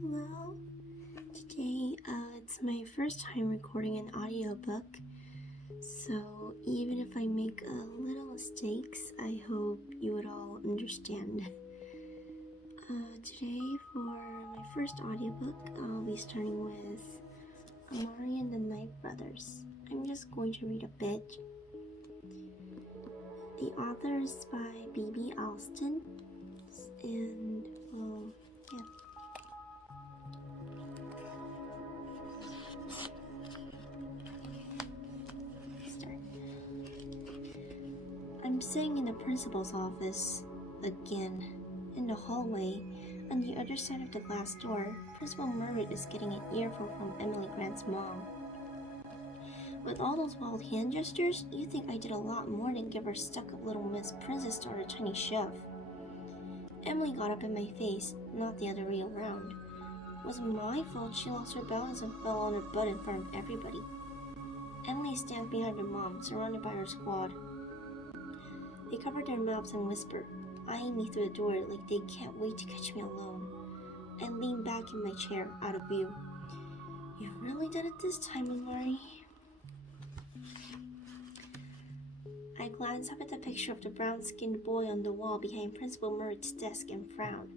Hello. Today, it's my first time recording an audiobook, so even if I make little mistakes, I hope you would all understand. Today, for my first audiobook, I'll be starting with Amari and the Knight Brothers. I'm just going to read a bit. The author is by B.B. Alston, and, yeah. I'm sitting in the principal's office again. In the hallway, on the other side of the glass door, Principal Murray is getting an earful from Emily Grant's mom. With all those wild hand gestures, you think I did a lot more than give her stuck-up little Miss Princess Daughter a tiny shove. Emily got up in my face, not the other way around. It was my fault she lost her balance and fell on her butt in front of everybody. Emily stands behind her mom, surrounded by her squad. They covered their mouths and whisper, eyeing me through the door like they can't wait to catch me alone. I lean back in my chair, out of view. You really did it this time, Amari. I glance up at the picture of the brown-skinned boy on the wall behind Principal Murray's desk and frown.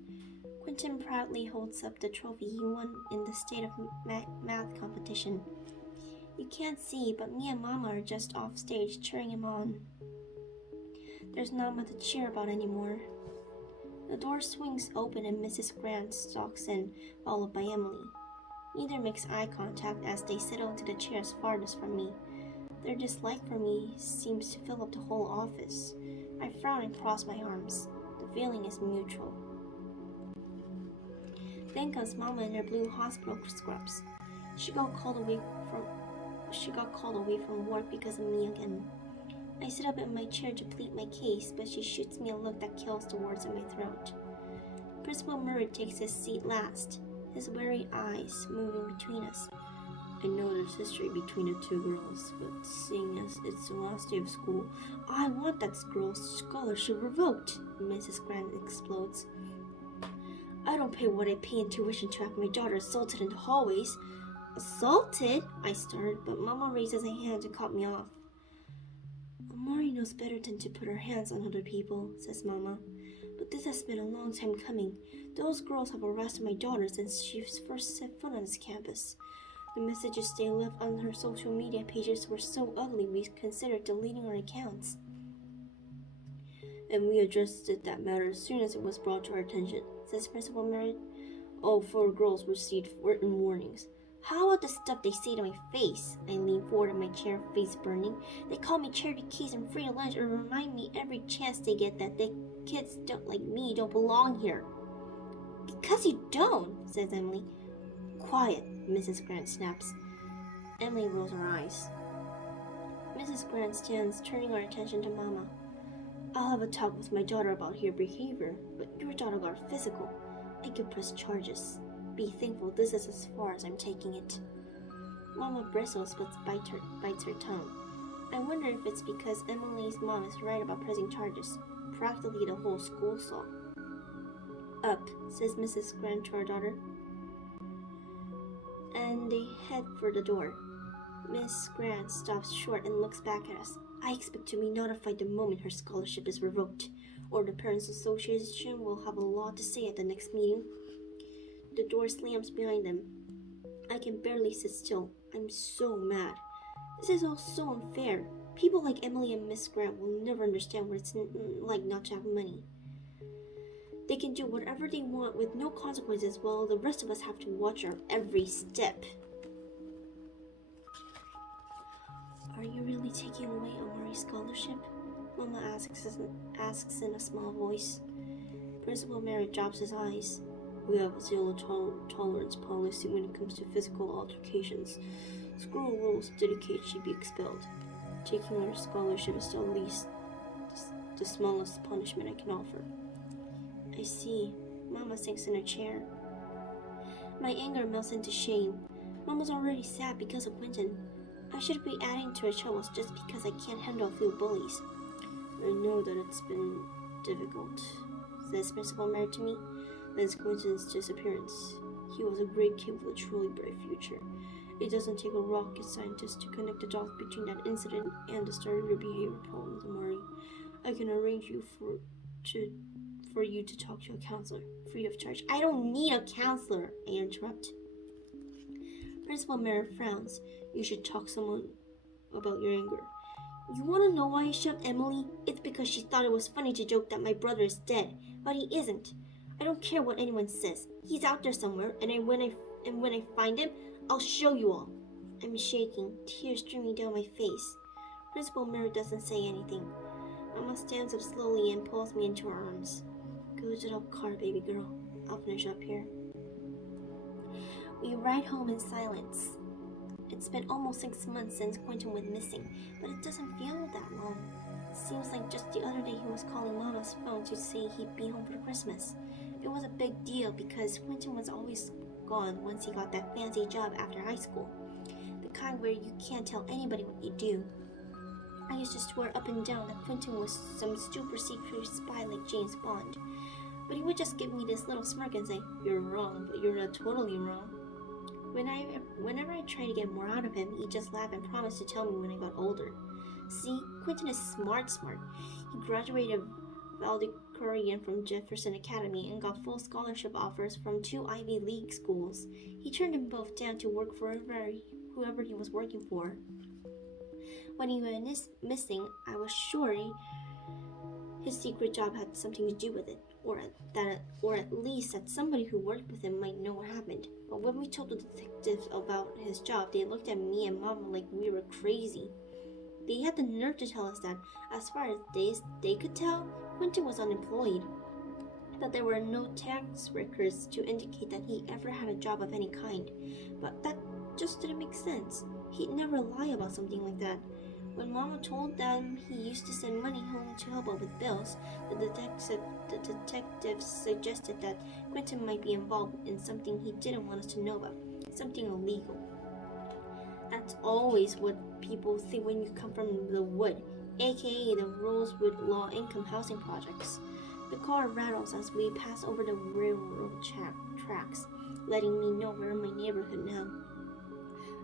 Quentin proudly holds up the trophy he won in the state of math competition. You can't see, but me and Mama are just off stage cheering him on. There's not much to cheer about anymore. The door swings open and Mrs. Grant stalks in, followed by Emily. Neither makes eye contact as they settle into the chairs farthest from me. Their dislike for me seems to fill up the whole office. I frown and cross my arms. The feeling is mutual. Then comes Mama in her blue hospital scrubs. She got called away from work because of me again. I sit up in my chair to plead my case, but she shoots me a look that kills the words in my throat. Principal Murray takes his seat last, his wary eyes moving between us. I know there's history between the two girls, but seeing as it's the last day of school, I want that girl's scholarship revoked, Mrs. Grant explodes. I don't pay what I pay in tuition to have my daughter assaulted in the hallways. Assaulted? I stuttered, but Mama raises a hand to cut me off. Amari knows better than to put her hands on other people, says Mama. But this has been a long time coming. Those girls have harassed my daughter since she first set foot on this campus. The messages they left on her social media pages were so ugly we considered deleting our accounts. And we addressed that matter as soon as it was brought to our attention, says Principal Merritt. All 4 girls received written warnings. How about the stuff they say to my face? I lean forward in my chair, face burning. They call me charity case and free lunch and remind me every chance they get that the kids like me don't belong here. Because you don't, says Emily. Quiet, Mrs. Grant snaps. Emily rolls her eyes. Mrs. Grant stands, turning our attention to Mama. I'll have a talk with my daughter about her behavior, but your daughter got physical. I could press charges. Be thankful this is as far as I'm taking it. Mama bristles but bites her tongue. I wonder if it's because Emily's mom is right about pressing charges. Practically the whole school saw. Up, says Mrs. Grant to her daughter. And they head for the door. Miss Grant stops short and looks back at us. I expect to be notified the moment her scholarship is revoked, or the Parents Association will have a lot to say at the next meeting. The door slams behind them. I can barely sit still. I'm so mad. This is all so unfair. People like Emily and Miss Grant will never understand what it's like not to have money. They can do whatever they want with no consequences while the rest of us have to watch our every step. Are you really taking away Amari's scholarship? Mama asks in a small voice. Principal Merritt drops his eyes. We have a zero tolerance policy when it comes to physical altercations. School rules indicate she be expelled. Taking her scholarship is the smallest punishment I can offer. I see. Mama sinks in her chair. My anger melts into shame. Mama's already sad because of Quentin. I should be adding to her troubles just because I can't handle a few bullies. I know that it's been difficult, says Principal Merritt to me. Then Quentin's disappearance. He was a great kid with a truly bright future. It doesn't take a rocket scientist to connect the dots between that incident and the start of your behavior problems, Amari. I can arrange for you to talk to a counselor, free of charge. I don't need a counselor, I interrupt. Principal Merritt frowns. You should talk to someone about your anger. You want to know why I shoved Emily? It's because she thought it was funny to joke that my brother is dead, but he isn't. I don't care what anyone says. He's out there somewhere, and when I find him, I'll show you all. I'm shaking, tears streaming down my face. Principal Merritt doesn't say anything. Mama stands up slowly and pulls me into her arms. Go to the car, baby girl. I'll finish up here. We ride home in silence. It's been almost 6 months since Quentin went missing, but it doesn't feel that long. Seems like just the other day he was calling Mama's phone to say he'd be home for Christmas. It was a big deal because Quentin was always gone once he got that fancy job after high school. The kind where you can't tell anybody what you do. I used to swear up and down that Quentin was some super secret spy like James Bond. But he would just give me this little smirk and say, "You're wrong, but you're not totally wrong." Whenever I tried to get more out of him, he'd just laugh and promise to tell me when I got older. See, Quentin is smart. He graduated valedictorian from Jefferson Academy and got full scholarship offers from 2 Ivy League schools. He turned them both down to work for whoever he was working for. When he went missing, I was sure his secret job had something to do with it, or at least that somebody who worked with him might know what happened. But when we told the detectives about his job, they looked at me and Mama like we were crazy. They had the nerve to tell us that, as far as they could tell, Quentin was unemployed, that there were no tax records to indicate that he ever had a job of any kind. But that just didn't make sense. He'd never lie about something like that. When Mama told them he used to send money home to help out with bills, the detectives suggested that Quentin might be involved in something he didn't want us to know about, something illegal. That's always what people think when you come from the wood, aka the Rosewood Law Income Housing Projects. The car rattles as we pass over the railroad tracks, letting me know we're in my neighborhood now.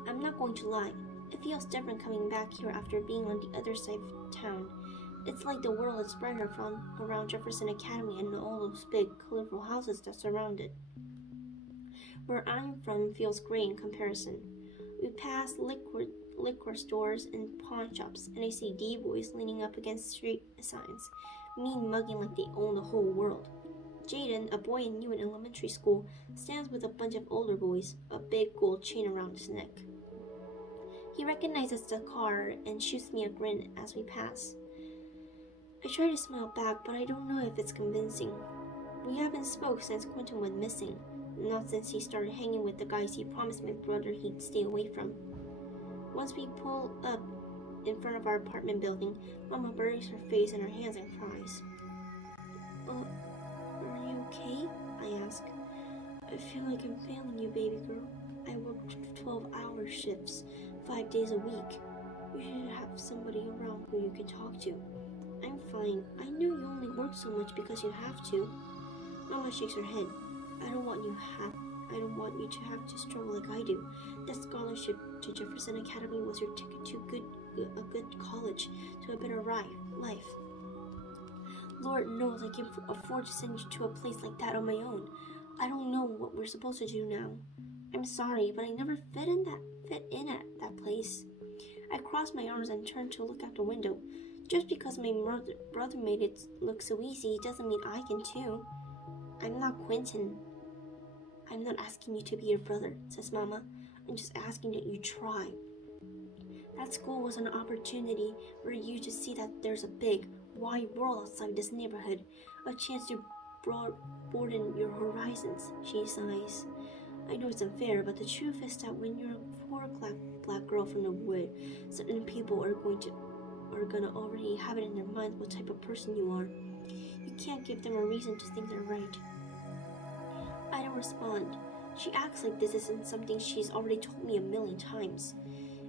I'm not going to lie. It feels different coming back here after being on the other side of town. It's like the world is brighter from around Jefferson Academy and all those big, colorful houses that surround it. Where I'm from feels gray in comparison. We pass liquor stores and pawn shops, and I see D-boys leaning up against street signs, mean mugging like they own the whole world. Jaden, a boy I knew in elementary school, stands with a bunch of older boys, a big gold chain around his neck. He recognizes the car and shoots me a grin as we pass. I try to smile back, but I don't know if it's convincing. We haven't spoke since Quentin went missing, not since he started hanging with the guys he promised my brother he'd stay away from. Once we pull up in front of our apartment building, Mama buries her face in her hands and cries. Are you okay? I ask. I feel like I'm failing you, baby girl. I work 12-hour shifts, 5 days a week. You should have somebody around who you can talk to. I'm fine. I knew you only work so much because you have to. Mama shakes her head. I don't want you to have to struggle like I do. That scholarship to Jefferson Academy was your ticket to a good college, to a better life. Lord knows I can't afford to send you to a place like that on my own. I don't know what we're supposed to do now. I'm sorry, but I never fit in at that place. I cross my arms and turn to look out the window. Just because my brother made it look so easy doesn't mean I can too. I'm not Quentin. I'm not asking you to be your brother, says Mama. I'm just asking that you try. That school was an opportunity for you to see that there's a big, wide world outside this neighborhood, a chance to broaden your horizons, she sighs. I know it's unfair, but the truth is that when you're a poor black girl from the wood, certain people are gonna already have it in their minds what type of person you are. You can't give them a reason to think they're right. I don't respond. She acts like this isn't something she's already told me a million times.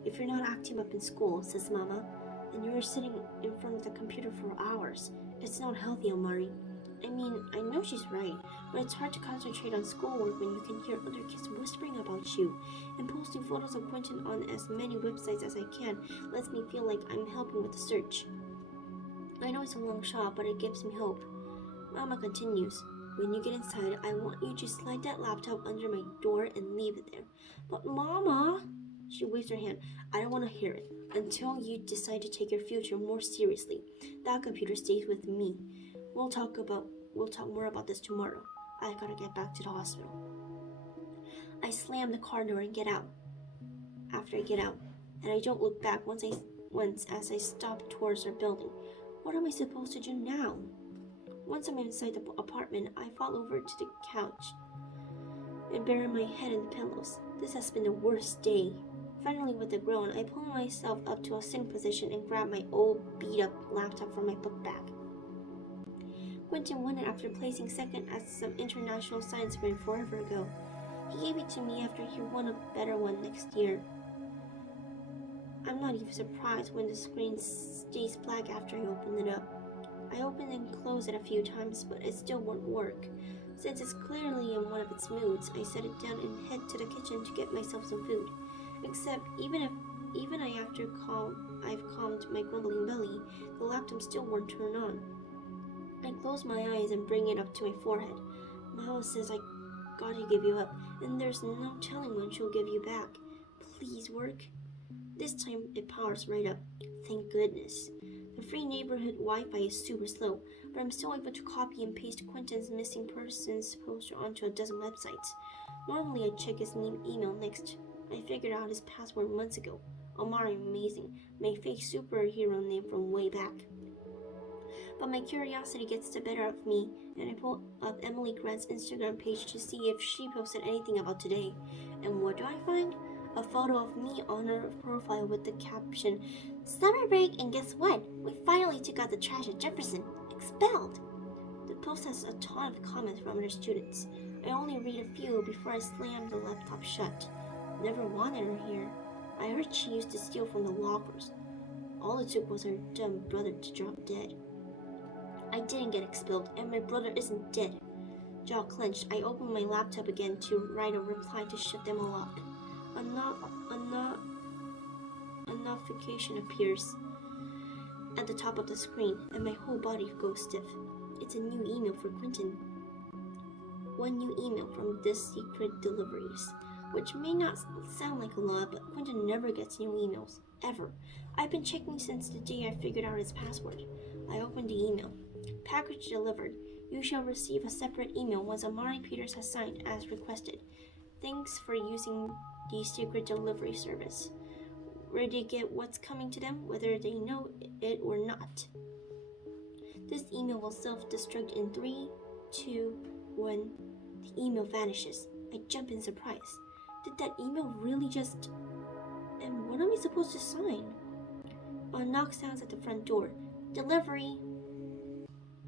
If you're not acting up in school, says Mama, and you're sitting in front of the computer for hours, it's not healthy, Amari. I mean, I know she's right, but it's hard to concentrate on schoolwork when you can hear other kids whispering about you, and posting photos of Quentin on as many websites as I can lets me feel like I'm helping with the search. I know it's a long shot, but it gives me hope. Mama continues, when you get inside, I want you to slide that laptop under my door and leave it there. But Mama, she waves her hand, I don't want to hear it. Until you decide to take your future more seriously, that computer stays with me. We'll talk more about this tomorrow. I gotta get back to the hospital. I slam the car door and get out. After I get out, and I don't look back once as I stop towards our building. What am I supposed to do now? Once I'm inside the apartment, I fall over to the couch and bury my head in the pillows. This has been the worst day. Finally, with a groan, I pull myself up to a sitting position and grab my old beat-up laptop from my book bag. Quentin won it after placing second at some international science event forever ago. He gave it to me after he won a better one next year. I'm not even surprised when the screen stays black after I open it up. I opened and closed it a few times, but it still won't work. Since it's clearly in one of its moods, I set it down and head to the kitchen to get myself some food. Except, even after I've calmed my grumbling belly, the laptop still won't turn on. I close my eyes and bring it up to my forehead. Mama says I gotta give you up, and there's no telling when she'll give you back. Please work. This time it powers right up. Thank goodness. The free neighborhood Wi-Fi is super slow, but I'm still able to copy and paste Quentin's missing persons poster onto a dozen websites. Normally I check his email next. I figured out his password months ago. Amari, amazing, my fake superhero name from way back. But my curiosity gets the better of me, and I pull up Emily Grant's Instagram page to see if she posted anything about today. And what do I find? A photo of me on her profile with the caption, "Summer break, and guess what? We finally took out the trash at Jefferson. Expelled." The post has a ton of comments from other students. I only read a few before I slam the laptop shut. Never wanted her here. I heard she used to steal from the lockers. All it took was her dumb brother to drop dead. I didn't get expelled, and my brother isn't dead. Jaw clenched, I opened my laptop again to write a reply to shut them all up. A notification appears at the top of the screen, and my whole body goes stiff. It's a new email for Quentin. One new email from This Secret Deliveries, which may not sound like a lot, but Quentin never gets new emails, ever. I've been checking since the day I figured out his password. I opened the email. Package delivered. You shall receive a separate email once Amari Peters has signed as requested. Thanks for using the secret delivery service. Ready to get what's coming to them, whether they know it or not. This email will self-destruct in 3, 2, 1. The email vanishes. I jump in surprise. Did that email really just... And what am I supposed to sign? A knock sounds at the front door. Delivery.